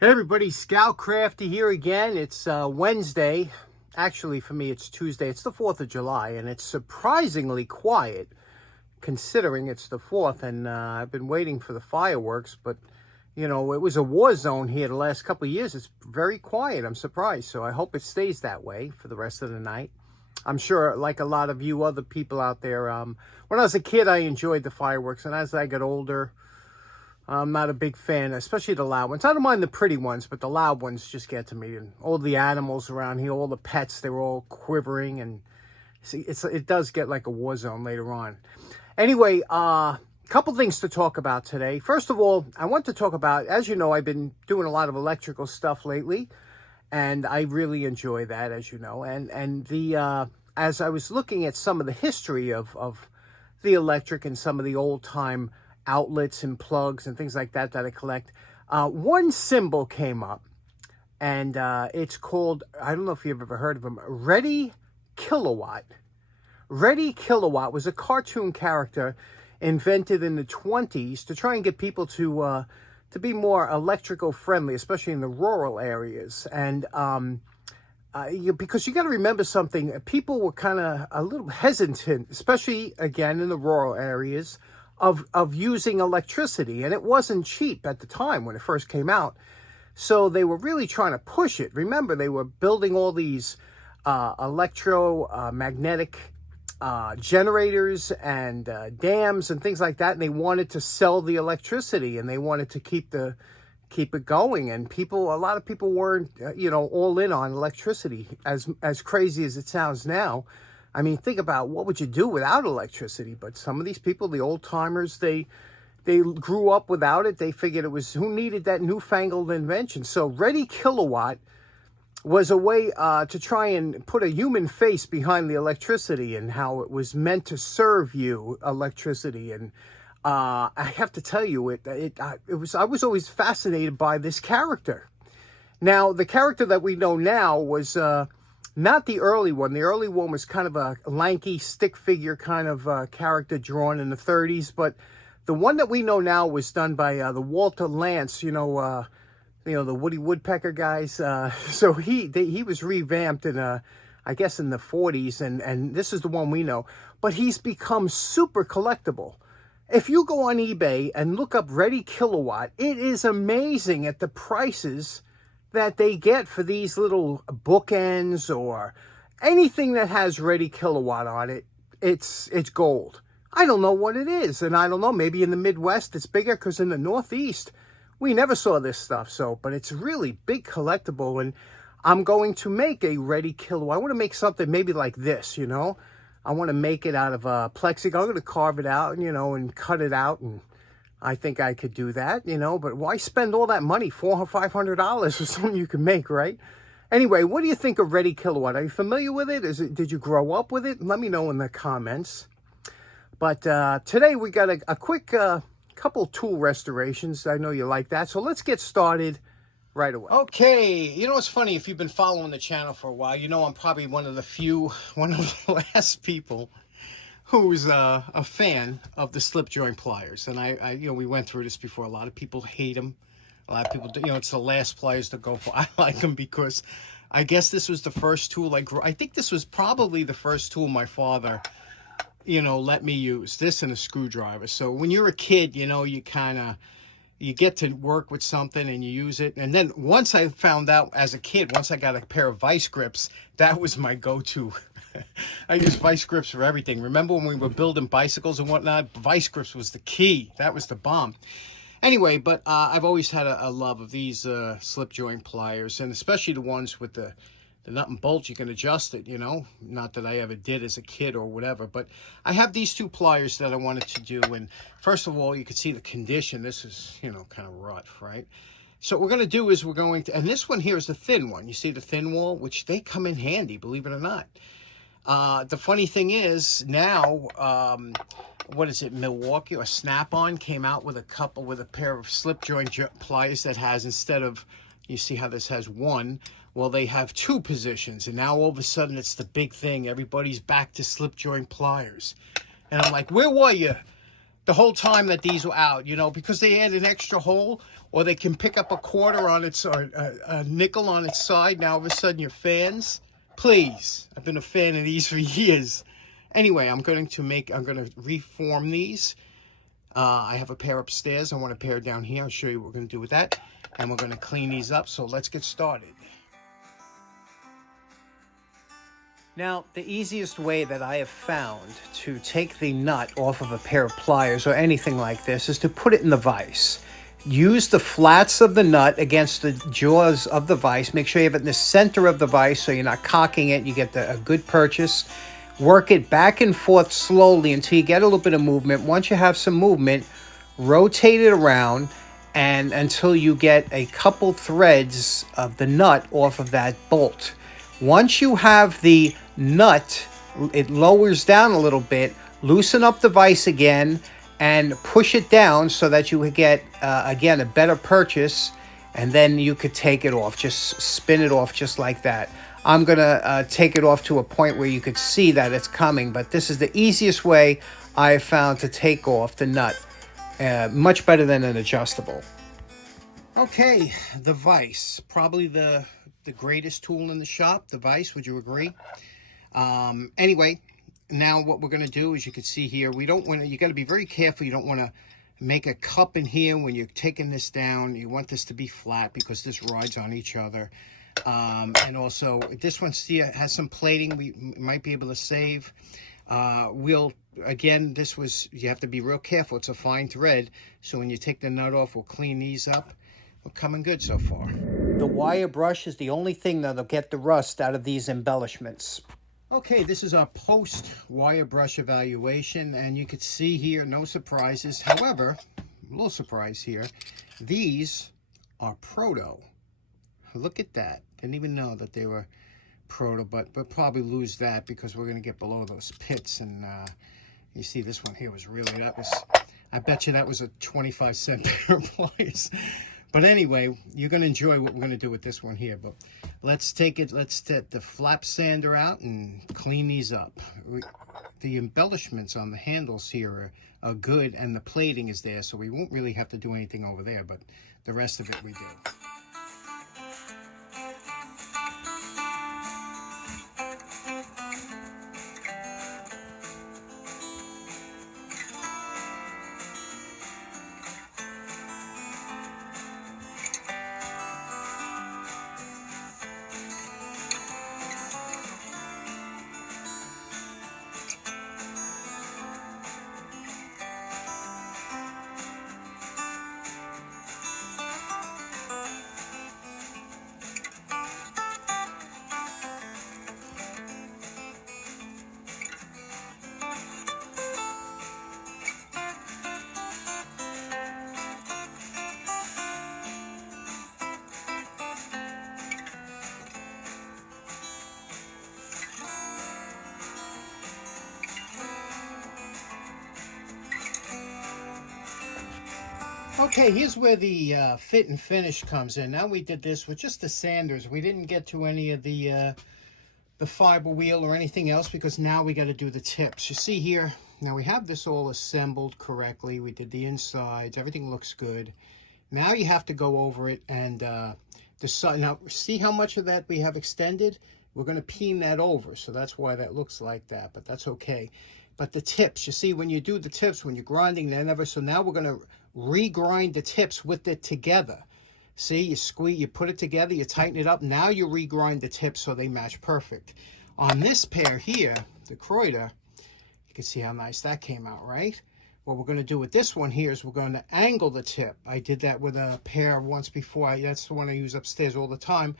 Hey everybody, Scout Crafty here again. It's Wednesday. Actually, for me, it's Tuesday. It's the 4th of July, and it's surprisingly quiet considering it's the 4th. And I've been waiting for the fireworks, but, you know, it was a war zone here the last couple of years. It's very quiet. I'm surprised. So I hope it stays that way for the rest of the night. I'm sure, like a lot of you other people out there, when I was a kid, I enjoyed the fireworks. And as I got older, I'm not a big fan, especially the loud ones. I don't mind the pretty ones, but the loud ones just get to me. And all the animals around here, all the pets, they were all quivering. And see, it does get like a war zone later on. Anyway, couple things to talk about today. First of all, I want to talk about, as you know, I've been doing a lot of electrical stuff lately. And I really enjoy that, as you know. And as I was looking at some of the history of the electric and some of the old-time outlets and plugs and things like that I collect, one symbol came up, and it's called, I don't know if you've ever heard of him, Reddy Kilowatt. Reddy Kilowatt was a cartoon character invented in the 20s to try and get people to be more electrical friendly, especially in the rural areas. And because you got to remember something, people were kind of a little hesitant, especially again in the rural areas, of using electricity, and it wasn't cheap at the time when it first came out. So they were really trying to push it. Remember, they were building all these electromagnetic generators and dams and things like that, and they wanted to sell the electricity, and they wanted to keep it going. And a lot of people weren't all in on electricity, as crazy as it sounds now. I mean, think about what would you do without electricity. But some of these people, the old timers, they grew up without it. They figured it was, who needed that newfangled invention? So Reddy Kilowatt was a way to try and put a human face behind the electricity and how it was meant to serve you, electricity. And I have to tell you, I was always fascinated by this character. Now, the character that we know now was not the early one. The early one was kind of a lanky stick figure kind of character drawn in the 30s. But the one that we know now was done by the Walter Lantz, the Woody Woodpecker guys. So he was revamped in, I guess, in the 40s. And this is the one we know. But he's become super collectible. If you go on eBay and look up Reddy Kilowatt, it is amazing at the prices that they get for these little bookends or anything that has Reddy Kilowatt on it. It's gold. I don't know what it is, and I don't know, maybe in the Midwest it's bigger, because in the Northeast we never saw this stuff. But it's really big collectible, and I'm going to make a Reddy Kilowatt. I want to make something maybe like this, I want to make it out of plexiglass. I'm going to carve it out, and cut it out, and I think I could do that, but why spend all that money, $400 or $500 for something you can make, right? Anyway, what do you think of Reddy Kilowatt? Are you familiar with it? Did you grow up with it? Let me know in the comments. But today we got a quick couple tool restorations. I know you like that, so let's get started right away. Okay, it's funny, if you've been following the channel for a while, I'm probably one of the last people who's a fan of the slip joint pliers. And I we went through this before. A lot of people hate them. A lot of people do, it's the last pliers to go for. I like them because I guess this was the first tool I think this was probably the first tool my father, let me use. This and a screwdriver. So when you're a kid, you get to work with something and you use it. And then once I found out as a kid, once I got a pair of vice grips, that was my go-to. I use vice grips for everything. Remember when we were building bicycles and whatnot? Vice grips was the key. That was the bomb. Anyway, but I've always had a love of these slip joint pliers, and especially the ones with the nut and bolt. You can adjust it, Not that I ever did as a kid or whatever, but I have these two pliers that I wanted to do. And first of all, you can see the condition. This is, kind of rough, right? So what we're going to do is and this one here is the thin one. You see the thin wall, which they come in handy, believe it or not. The funny thing is now, what is it, Milwaukee or Snap-on came out with a pair of slip joint pliers that has, instead of, you see how this has one, well, they have two positions, and now all of a sudden it's the big thing. Everybody's back to slip joint pliers. And I'm like, where were you the whole time that these were out, you know, because they add an extra hole, or they can pick up a quarter on its, or a nickel on its side. Now all of a sudden you're fans. Please, I've been a fan of these for years. Anyway, I'm going to reform these. I have a pair upstairs. I want a pair down here. I'll show you what we're going to do with that. And we're going to clean these up. So let's get started. Now, the easiest way that I have found to take the nut off of a pair of pliers or anything like this is to put it in the vise. Use the flats of the nut against the jaws of the vise. Make sure you have it in the center of the vise so you're not cocking it. You get a good purchase. Work it back and forth slowly until you get a little bit of movement. Once you have some movement, rotate it around and until you get a couple threads of the nut off of that bolt. Once you have the nut, it lowers down a little bit, loosen up the vise again and push it down so that you would get, again, a better purchase, and then you could take it off. Just spin it off just like that. I'm going to take it off to a point where you could see that it's coming, but this is the easiest way I have found to take off the nut. Much better than an adjustable. Okay, the vise. Probably the greatest tool in the shop, the vise. Would you agree? Anyway, now what we're going to do, as you can see here, we don't want to, you got to be very careful. You don't want to make a cup in here when you're taking this down. You want this to be flat because this rides on each other. And also, this one has some plating we might be able to save. Again, you have to be real careful. It's a fine thread. So when you take the nut off, we'll clean these up. We're coming good so far. The wire brush is the only thing that'll get the rust out of these embellishments. Okay, this is our post wire brush evaluation, and you can see here, no surprises. However, a little surprise here, these are Proto. Look at that. Didn't even know that they were Proto, but we'll probably lose that because we're going to get below those pits. And you see this one here was really, I bet you that was a 25-cent pair of pliers. But anyway, you're going to enjoy what we're going to do with this one here. But let's take the flap sander out and clean these up. The embellishments on the handles here are good, and the plating is there, so we won't really have to do anything over there, but the rest of it we do. Okay, here's where the fit and finish comes in. Now we did this with just the sanders. We didn't get to any of the fiber wheel or anything else because now we got to do the tips. You see here, now we have this all assembled correctly. We did the insides. Everything looks good. Now you have to go over it and decide. Now, see how much of that we have extended? We're going to peen that over, so that's why that looks like that, but that's okay. But the tips, you see, when you do the tips, when you're grinding, they're never, so now we're going to regrind the tips with it together. See, you squeeze, you put it together, you tighten it up. Now you regrind the tips so they match perfect. On this pair here, the Kraeuter, you can see how nice that came out, right? What we're going to do with this one here is we're going to angle the tip. I did that with a pair once before. That's the one I use upstairs all the time.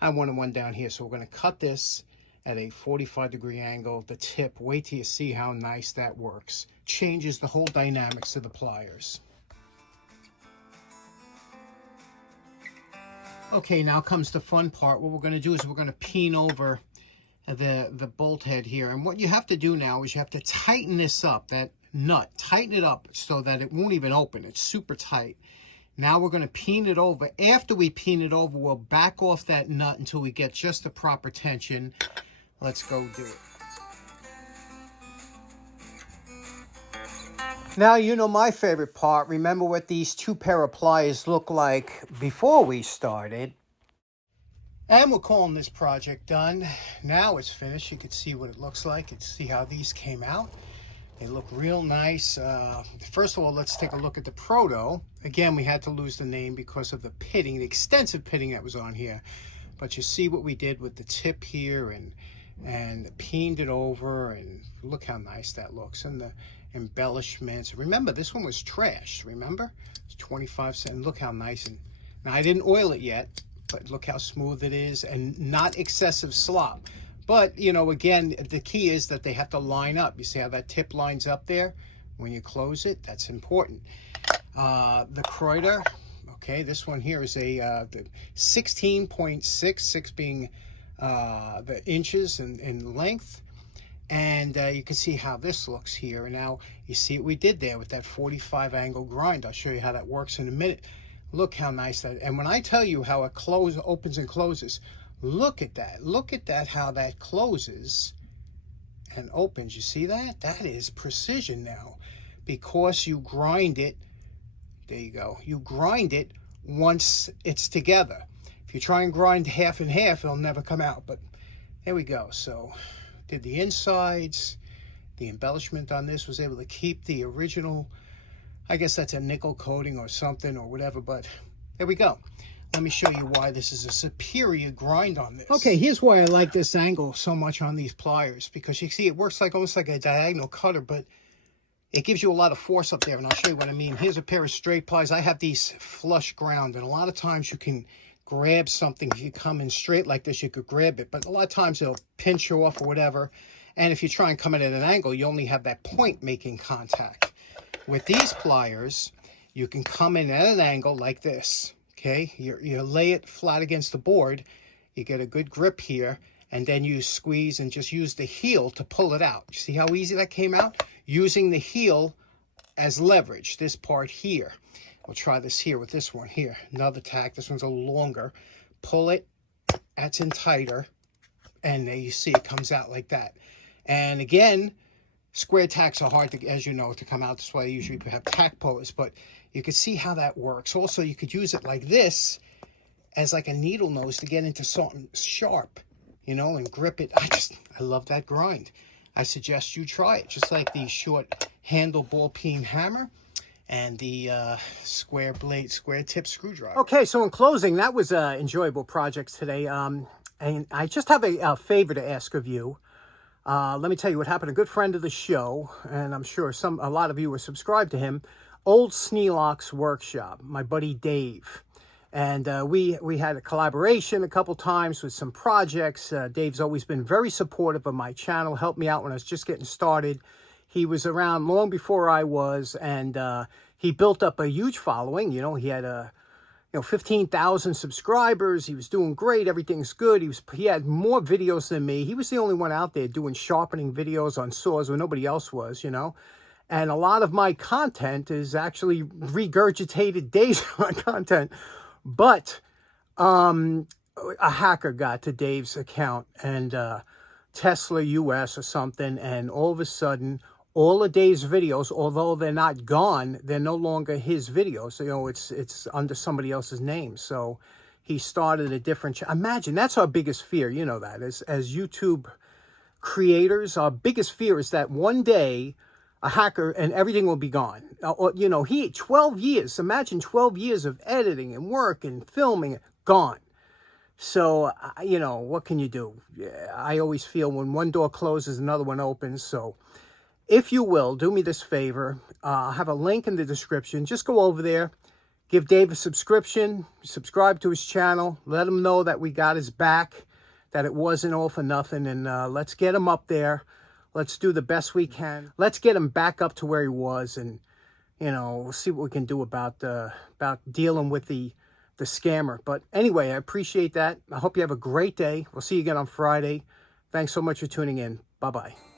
I wanted one down here, so we're going to cut this at a 45-degree angle, the tip. Wait till you see how nice that works. Changes the whole dynamics of the pliers. Okay, now comes the fun part. What we're going to do is we're going to peen over the bolt head here. And what you have to do now is you have to tighten this up, that nut. Tighten it up so that it won't even open. It's super tight. Now we're going to peen it over. After we peen it over, we'll back off that nut until we get just the proper tension. Let's go do it. Now, you know my favorite part. Remember what these two pair of pliers look like before we started. And we're calling this project done. Now it's finished. You can see what it looks like and see how these came out. They look real nice. First of all, let's take a look at the Proto. Again, we had to lose the name because of the pitting, the extensive pitting that was on here. But you see what we did with the tip here and peened it over, and look how nice that looks. And the embellishments. Remember, this one was trash, remember? It's 25 cents. Look how nice. And now I didn't oil it yet, but look how smooth it is and not excessive slop. But, you know, again, the key is that they have to line up. You see how that tip lines up there? When you close it, that's important. The Kraeuter, okay, this one here is a 16.6, 6 being the inches in length. And you can see how this looks here. And now you see what we did there with that 45 angle grind. I'll show you how that works in a minute. Look how nice that, and when I tell you how it opens and closes, look at that. Look at that, how that closes and opens. You see that? That is precision now, because you grind it. There you go. You grind it once it's together. If you try and grind half and half, it'll never come out. But there we go. So did the insides. The embellishment on this was able to keep the original, I guess that's a nickel coating or something or whatever, but there we go. Let me show you why this is a superior grind on this. Okay, here's why I like this angle so much on these pliers, because you see it works like almost like a diagonal cutter, but it gives you a lot of force up there, and I'll show you what I mean. Here's a pair of straight pliers. I have these flush ground, and a lot of times you can grab something. If you come in straight like this, you could grab it, but a lot of times it'll pinch you off or whatever, and if you try and come in at an angle, you only have that point making contact. With these pliers, you can come in at an angle like this. Okay, you lay it flat against the board, you get a good grip here, and then you squeeze and just use the heel to pull it out. You see how easy that came out? Using the heel as leverage, this part here. We'll try this here with this one here. Another tack, this one's a little longer. Pull it, that's in tighter, and there you see it comes out like that. And again, square tacks are hard to, as you know, to come out this way. Usually we have tack pullers, but you can see how that works. Also, you could use it like this as like a needle nose to get into something sharp, you know, and grip it. I love that grind. I suggest you try it, just like the short handle ball peen hammer and the square tip screwdriver. Okay, so in closing, that was an enjoyable project today. And I just have a favor to ask of you. Let me tell you what happened. A good friend of the show, and I'm sure a lot of you were subscribed to him, Old Sneelock's Workshop, my buddy Dave. And we had a collaboration a couple times with some projects. Dave's always been very supportive of my channel, helped me out when I was just getting started. He was around long before I was, and he built up a huge following. You know, he had 15,000 subscribers. He was doing great. Everything's good. He had more videos than me. He was the only one out there doing sharpening videos on saws when nobody else was, you know. And a lot of my content is actually regurgitated Dave's content. But a hacker got to Dave's account and Tesla US or something, and all of a sudden, all of Dave's videos, although they're not gone, they're no longer his videos. You know, it's under somebody else's name. So he started a different imagine, that's our biggest fear. You know that as YouTube creators, our biggest fear is that one day a hacker and everything will be gone. You know, 12 years, imagine 12 years of editing and work and filming, gone. So, you know, what can you do? I always feel when one door closes, another one opens. So if you will, do me this favor. I'll have a link in the description. Just go over there, give Dave a subscription, subscribe to his channel, let him know that we got his back, that it wasn't all for nothing, and let's get him up there. Let's do the best we can. Let's get him back up to where he was, and, you know, we'll see what we can do about dealing with the scammer. But anyway, I appreciate that. I hope you have a great day. We'll see you again on Friday. Thanks so much for tuning in. Bye-bye.